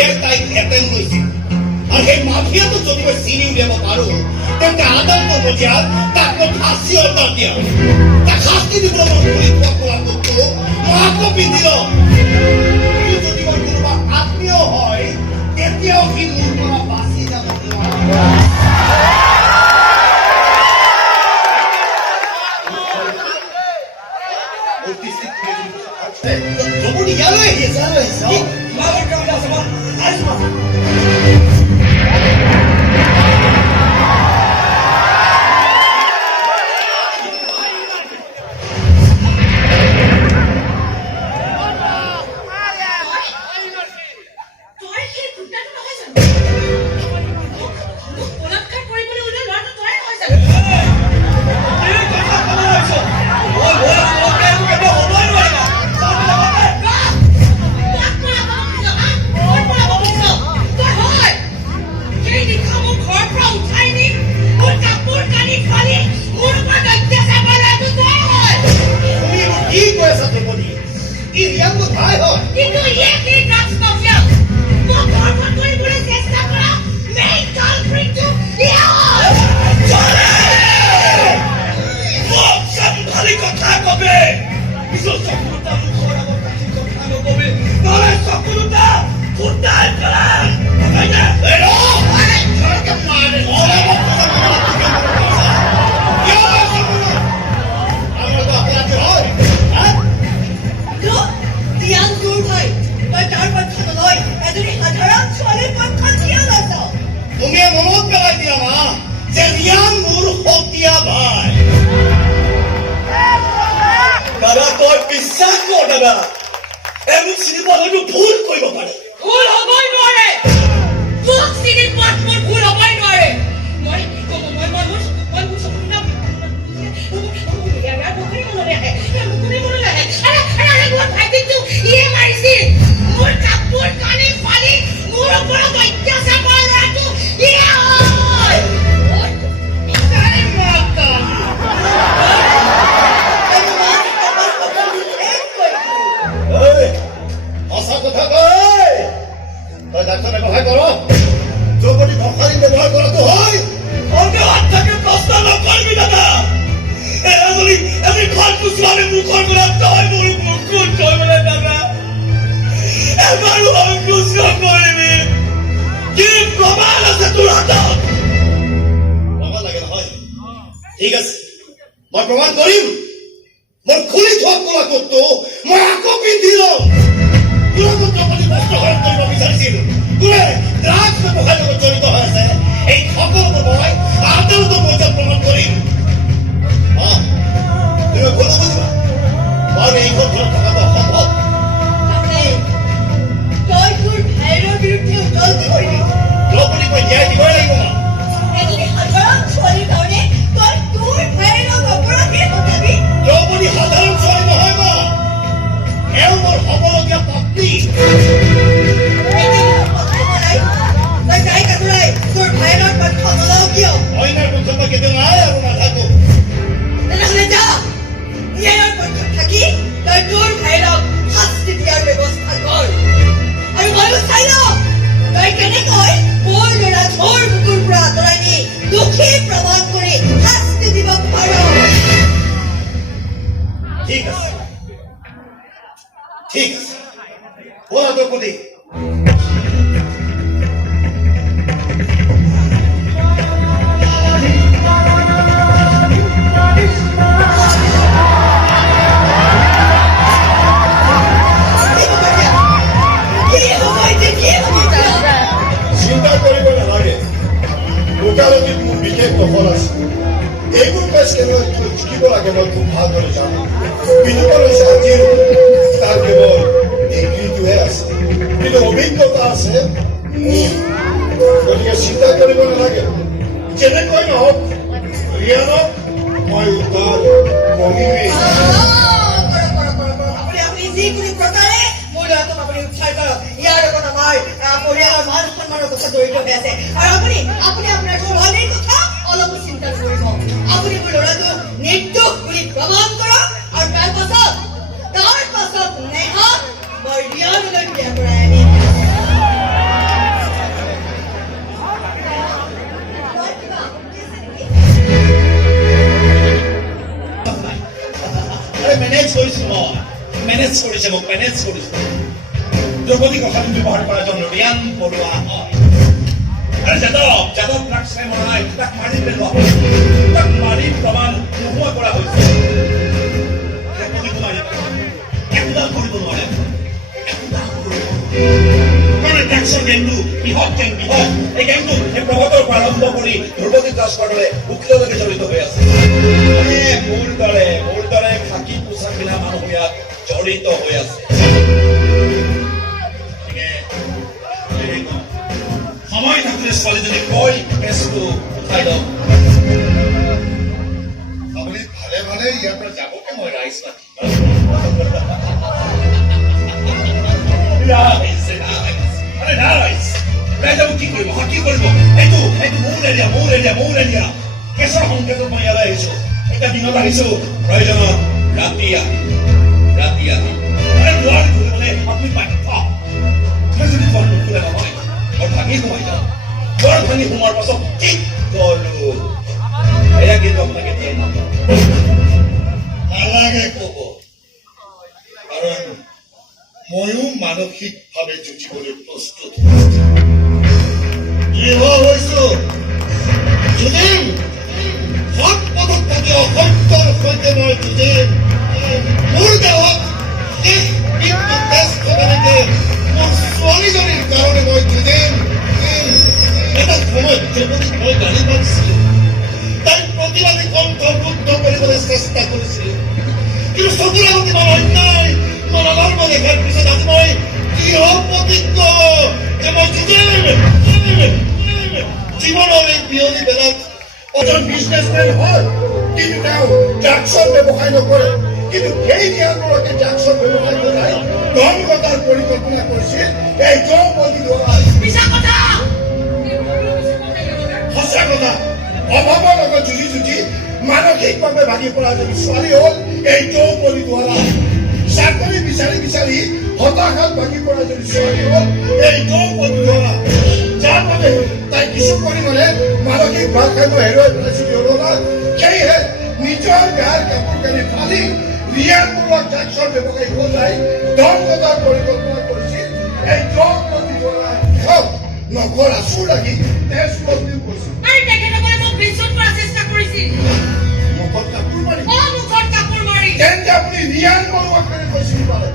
মাফিয়াই তাইক এটেম লৈছিল আৰু সেই মাফিয়াটো যদি মই চিনি উলিয়াব পাৰো তেন্তে আদালত মজিয়াত তাক মই ফাঁচি অৰ্ডাৰ দিয়া তাক শাস্তি দিবলৈ মই ঘূৰি থোৱা কোলাটোতো মই আকৌ পিন্ধি লম যদি মই কোনোবা আত্মীয় হয় তেতিয়াও সি মোৰ পৰা বাচি যাব Nobody yellow is always so. Mother come down some ঠিক আছে মই প্রমাণ করিম মোর খুলি থোৱা কোলাটোতো মই আকৌ পিন্ধি লম কোলাটো যদি নষ্ট কৰিব বিচাৰিছিল কোনে ড্ৰাগছ ব্যৱসায়ৰ লগত জড়িত হৈ আছে এই সকলোবোৰ মই আদালতৰ মজিয়াত প্ৰমাণ কৰিম তুমি ভুল বুজিবা মই এই ঘৰখনত থকাটো অসম্ভৱ তই তোৰ ভাইৰৰ বিৰুদ্ধে উজলতি কৰিবি দ্ৰৌপদীক মই ন্যায় দিবই লাগিব মা এজনী সাধাৰণ ছোৱালীৰ কাৰণে তই তোৰ ভাইৰক অপৰাধী বনাবি দ্ৰৌপদী সাধাৰণ ছোৱালী নহয় মা এওঁ মোৰ হ'বলগীয়া পত্নী তই তাইক আঁতৰাই তোৰ ভাইৰৰ পক্ষ নলও কিয় অন্যাৰ পক্ষত মই কেতিয়াও নাই আৰু নাথাকো তেনেহ'লে যা ন্যায়ৰ পক্ষত থাকি তই তোৰ ভাইৰক শাস্তি দিয়াৰ ব্যৱস্থা কৰ আৰু ময়ো চাই লওঁ তই কেনেকৈ মোৰ ল'ৰা ঘৰ বুকুৰ পৰা আঁতৰাই নি দুখী প্ৰমাণ কৰি শাস্তি দিব পাৰ ঠিক আছে ঠিক আছে বলা দ্ৰৌপদী চিন্তা কৰিব নালাগে ওকালতিত মোৰ বিশেষ দখল আছে এইবোৰ কেছ কেনেকৈ জিকিব লাগে মই খুব ভালদৰে জানো বিনোদন হৈছে আজিৰ তাৰ কেৱল ডিগ্ৰীটোহে আছে কিন্তু অভিজ্ঞতা আছে গতিকে চিন্তা কৰিব নালাগে যেনেকৈ নহওক ৰিয়ানক মই উদ্ধাৰ কৰিমেই আপুনি যিকোনো প্ৰকাৰে মোৰ ল'ৰাটোক আপুনি উদ্ধাৰ কৰক ইয়াৰ লগত আমাৰ পৰিয়ালৰ মান সন্মানৰ কথা জড়িত হৈ আছে আৰু আপুনি আপোনাৰ ছোৱালীৰ কথা অলপো চিন্তা নকৰিব আপুনি মোৰ ল'ৰাটোক নিৰ্দোষ বুলি প্ৰমাণ কৰক আৰু তাৰ পাছত নেহাক মই ৰিয়ানলৈ বিয়া কৰাই আনিম কৰিছোঁ মই মেনেজ কৰিছে মোক মেনেজ কৰিছে দ্ৰৌপদী কথাটো ব্যৱহাৰ কৰা জন ৰিয়ান বৰুৱা হয় আৰু যাদৱ ড্ৰাগছ খাই মৰা নাই তাক মাৰি পেলোৱা হৈছে তাক মাৰি প্ৰমাণ নোহোৱা কৰা হৈছে দ্ৰৌপদীকো মাৰি একোডাল কৰিব নোৱাৰে মানে ড্ৰাগছৰ গেংটো বৃহৎ এই গেংটো এই প্ৰভাতৰ পৰা আৰম্ভ কৰি দ্ৰৌপদী ট্ৰান্সপৰ্টৰে উকিললৈকে জড়িত হৈ আছে মোৰ দৰে খাকী পোছাক পিন্ধা মানুহ ইয়াত জড়িত হৈ আছে সময় থাকিলে ছোৱালীজনীক কৈ কেছটো উঠাই লওক আপুনি ভালে ইয়াৰ পৰা যাবকে মই ৰাইজ মাতি কি কৰিব এইটো মোৰ এৰিয়া কেছৰ সংকেতত মই ইয়ালৈ আহিছো এটা দিনত আহিছো প্ৰয়োজনত ৰাতি দুৱাৰ খুলিবলৈ আপুনি বাধ্য মই যদি দুৱাৰ নুখোলে নহয় ভাঙি সোমাই যাওঁ দুৱাৰ ভাঙি সোমোৱাৰ পাছত ঠিক গলো এয়া কিন্তু আপোনাকে দিয়ে নালাগে কব কাৰণ ময়ো মানসিকভাৱে যুঁজিবলৈ প্ৰস্তুত হৈছো যুঁজিম সৎ পথত থাকি অসত্যৰ সৈতে মই যুঁজিম মোৰ দেহত মোৰ ছোৱালীজনীৰ কাৰণে মই যুঁজিম এটা সময়ত দ্ৰৌপদীক মই গালি পাৰিছিলো তাইৰ প্ৰতিবাদী কণ্ঠ ৰুদ্ধ কৰিবলৈ চেষ্টা কৰিছিলো কিন্তু চকুৰ আগত ইমান অন্যায় মনোধৰ্ম দেখাৰ পিছত আজি মই দৃঢ় প্ৰতিজ্ঞ যে মই যুঁজিম জীৱনৰ এই বিয়লি বেলাত এজন বিজনেছমেন হয় কিন্তু তেওঁ ড্ৰাগছৰ ব্যৱসায় নকৰে কিন্তু সেই নিয়ামকে ড্ৰাগছৰ ব্যৱসায় কৰাই ধন ঘটাৰ পৰিকল্পনা কৰিছিল এই দ্ৰৌপদী বৰুৱাই সঁচা কথা অভাৱৰ লগত যুঁজি মানসিকভাৱে ভাগি পৰা এজনী ছোৱালী হ'ল এই দ্ৰৌপদী বৰুৱা চাকৰি বিচাৰি হতাশাত ভাগি পৰা এজনী ছোৱালী হ'ল এই দ্ৰৌপদী বৰুৱা যাৰ বাবে তাই কিছু পৰিমাণে মানসিক ভাৰসাম্য হেৰুৱাই পেলাইছিল সেয়েহে নিজৰ গাৰ কাপোৰ কানি ফালি ৰিয়ান বৰুৱাক ড্ৰাগছৰ ব্যৱসায়ী সজাই ধন ঘটাৰ পৰিকল্পনা কৰিছিল এই দ্ৰৌপদী বৰুৱাই নখৰ আঁচু লাগি তেজ বদলিও কৰিছিল মুখত কাপোৰ মাৰি তেন্তে আপুনি ৰিয়ান বৰুৱাক কৈছিল পাৰে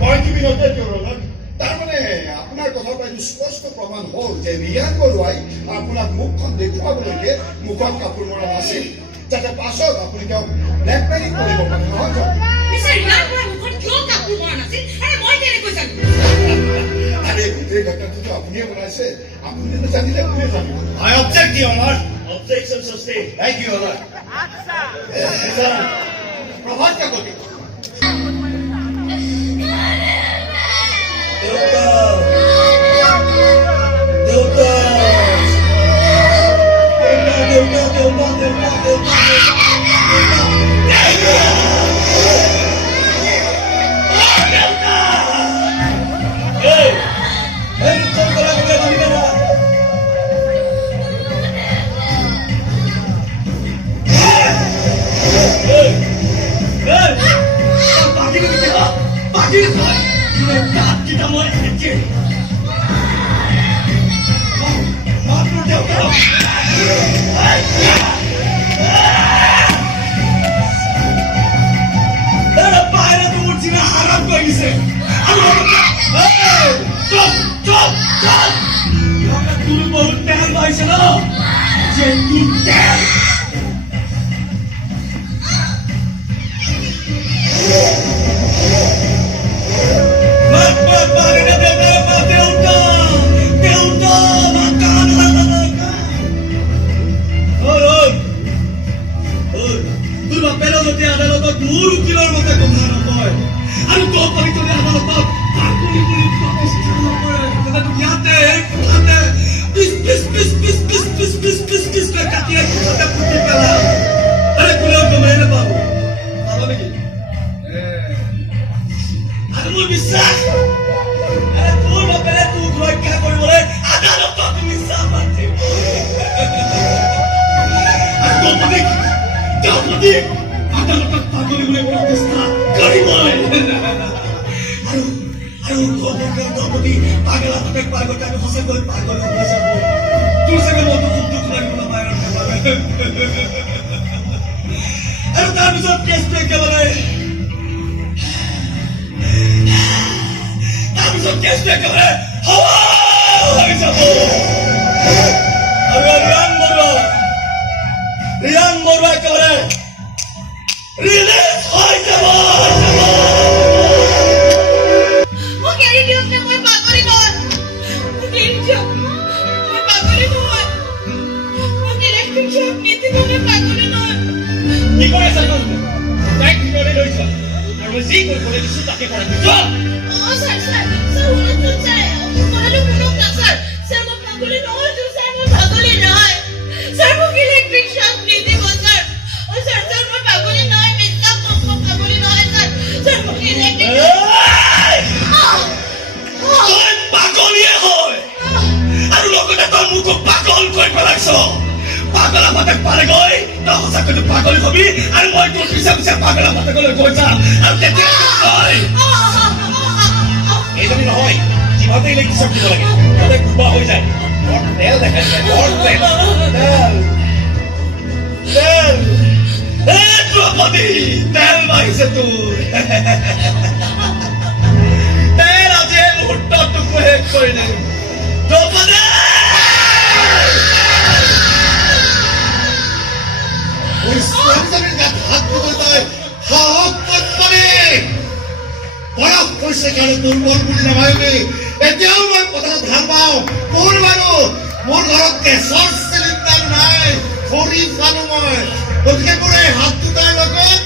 মই কি বিনতে তাৰমানে আপোনাৰ কথা পাই স্পষ্ট প্ৰমাণ হ'ল যে ৰিয়ান বৰুৱাই আপোনাক মুখখন দেখুৱাবলৈকে মুখত কাপোৰ মৰা নাছিল যাতে পাছত আপুনি তেওঁক ব্লেকমেইলিং কৰিব পাৰে নহয় আৰে গোটেই ঘটনাটো আপুনিয়ে বনাইছে আপুনি জানিলে কোনে জানিব I object, Your Honor. Objection sustained. Thank you, Your Honor. Prabhat Kakati This দ্ৰৌপদীক আদালতত পাগলিবলৈ প্ৰচেষ্টা কৰিবই আৰু দ্ৰৌপদী পাগলা পুতেক পাই গৈ আমি সঁচাকৈ পাগল হৈ যাব তোৰ চাগে মনটো খুব দুখ লাগিব ন মায়েৰ আৰু তাৰপিছত কেছটো একেবাৰে হাৱা হৈ যাব আৰু ৰিয়ান বৰুৱা একেবাৰে ৰিলিজ হৈ যাব মোক এৰি দিয়ক নে মই পাগলী নহয় মোক এৰি দিয়ক মই পাগলী নহয় মোক ইলেক্ট্ৰিক শ্বক নিদিব মই পাগলী নহয় কি কৰি আছা তুমি তাইক ভিতৰলৈ লৈ যোৱা আৰু মই যি কৰিবলৈ দিছোঁ তাকে কৰা যোৱা স্যার শুনুন স্যার ভালো শুনুন না স্যার স্যার মই পাগলী নহয় স্যার মই পাগলী নহয় স্যার মোক ইলেক্ট্রিক শ্বক নিদিব স্যার স্যার মই পাগলী নহয় মিথ্যা মই পাগলী নহয় স্যার মোক ইলেক্ট্রিক তই পাগলীয়ে হয় আৰু লগতে তই মোকো পাগল কৰি পেলাইছ পাগলা মাতে পালেগৈ তই সঁচাকৈ পাগলী হবি আৰু মই তোৰ পিছে পিছে পাগলা মাতেকলৈ গৈ যাম আৰু তেতিয়া তই এইজনী নহয় কিবাতে ইলেক্ট্ৰিক শ্বক দিব লাগে তাতে কুবা হৈ যায় বৰ তেল দেখাইছে বৰ তেল দ্ৰৌপদী তেল বাঢ়িছে তোৰ তেল আজি এই মুহূৰ্তত তোক শেষ কৰি দিম দ্ৰৌপদী ছোৱালীজনীৰ গাত হাত দিবলৈ তই সাহস ক'ত পালি বয়স কৈছে কাৰণে দুৰ্বল বুলি নাভাবিবি এতিয়াও মই কথাটো ভাল পাওঁ মোৰ বাৰু মোৰ ঘৰত গেছৰ চিলিণ্ডাৰ নাই খৰি পালো মই গতিকে মোৰ এই হাত দুটাৰ লগত